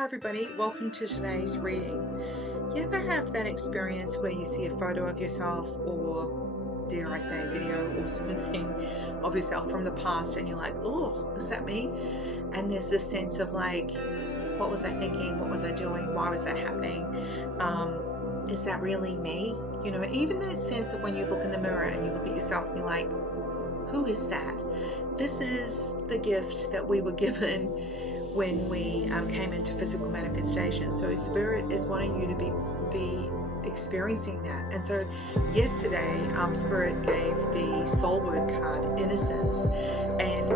Hi everybody, welcome to today's reading. You ever have that experience where you see a photo of yourself, or dare I say video or something of yourself from the past, and you're like, oh, was that me? And there's this sense of like, what was I thinking? What was I doing? Why was that happening? Is that really me? You know, even that sense of when you look in the mirror and you look at yourself and you're like, who is that? This is the gift that we were given when we came into physical manifestation. So Spirit is wanting you to be experiencing that. And so yesterday, Spirit gave the soul word card, innocence. And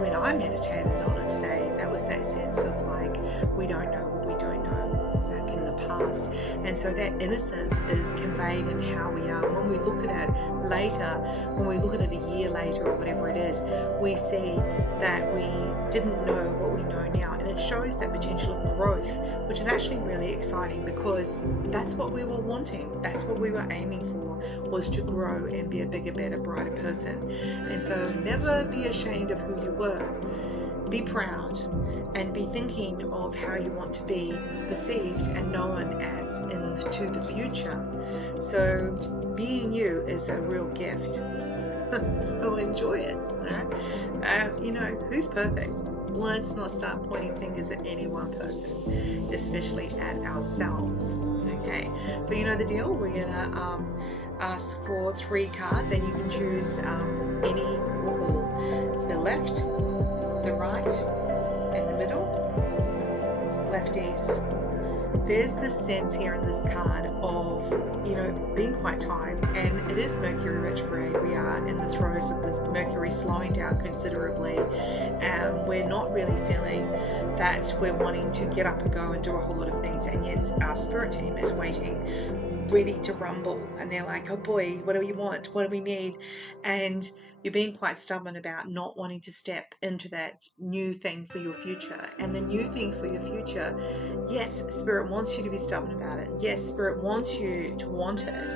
when I meditated on it today, that was that sense of like, we don't know what we don't know back in the past. And so that innocence is conveyed in how we are. When we look at it later, when we look at it a year later or whatever it is, we see that we didn't know what we know now. And it shows that potential of growth, which is actually really exciting, because that's what we were wanting. That's what we were aiming for, was to grow and be a bigger, better, brighter person. And so never be ashamed of who you were. Be proud and be thinking of how you want to be perceived and known as into the future. So being you is a real gift. So enjoy it. You know, who's perfect? Let's not start pointing fingers at any one person, especially at ourselves. Okay, so you know the deal. We're gonna ask for 3 cards, and you can choose any or all. The left, the right, and the middle. Lefties. There's this sense here in this card of, you know, being quite tired, and it is Mercury retrograde. We are in the throes of the Mercury slowing down considerably, and we're not really feeling that we're wanting to get up and go and do a whole lot of things, and yet our spirit team is waiting, ready to rumble, and they're like, oh boy, what do you want? What do we need? And you're being quite stubborn about not wanting to step into that new thing for your future. And the new thing for your future, yes, Spirit wants you to be stubborn about it. Yes, Spirit wants you to want it,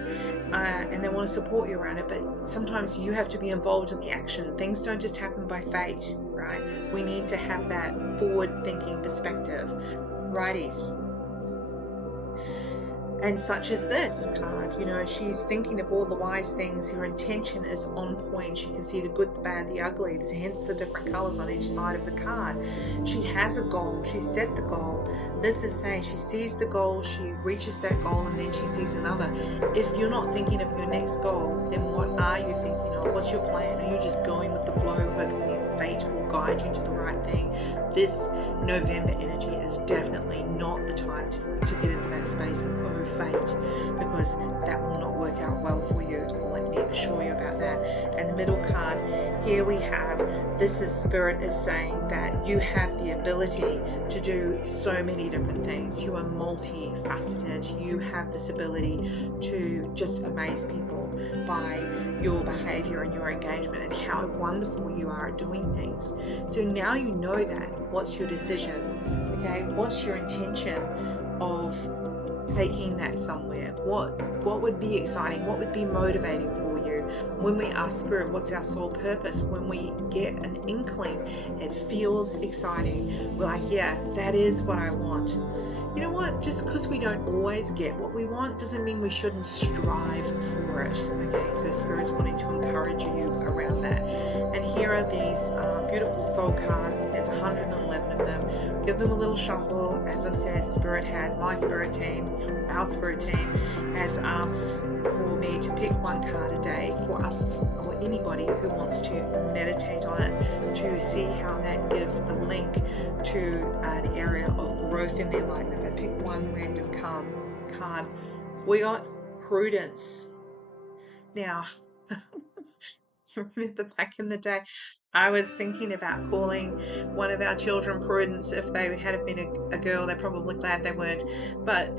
and they want to support you around it. But sometimes you have to be involved in the action. Things don't just happen by fate, right? We need to have that forward-thinking perspective. Righties. And such as this card, you know, she's thinking of all the wise things. Her intention is on point. You can see the good, the bad, the ugly. Hence the different colors on each side of the card. She has a goal. She set the goal. This is saying she sees the goal, she reaches that goal, and then she sees another. If you're not thinking of your next goal, then what are you thinking of? What's your plan? Are you just going with the flow, hoping that fate will guide you to the right thing? This November energy is definitely not the time to get into that space of fate, because that will not work out well for you. Let me assure you about that. And the middle card here we have, this is Spirit is saying that you have the ability to do so many different things. You are multifaceted. You have this ability to just amaze people by your behavior and your engagement and how wonderful you are at doing things. So now you know that. What's your decision? Okay, what's your intention of taking that somewhere? What would be exciting? What would be motivating for you? When we ask Spirit, what's our soul purpose? When we get an inkling, it feels exciting. We're like, yeah, that is what I want. You know what? Just because we don't always get what we want doesn't mean we shouldn't strive for it. Okay, so Spirit's wanting to encourage you around that. And here are these beautiful soul cards. There's 111 of them. Give them a little shuffle. As I've said, Spirit has, my spirit team, our spirit team has asked for me to pick 1 card a day for us or anybody who wants to meditate on it, to see how that gives a link to an area of growth in their life. If I pick 1 random card, we got prudence. Now, you remember back in the day, I was thinking about calling one of our children Prudence. If they had been a girl, they're probably glad they weren't. But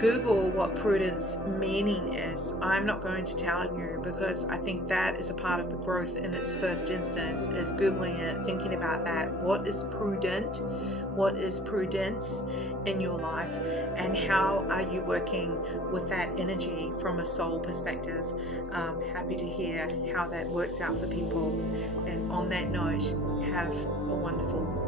Google what prudence meaning is. I'm not going to tell you, because I think that is a part of the growth in its first instance, is Googling it, thinking about that. What is prudent? What is prudence in your life? And how are you working with that energy from a soul perspective? Happy to hear how that works out for people. And on that note, have a wonderful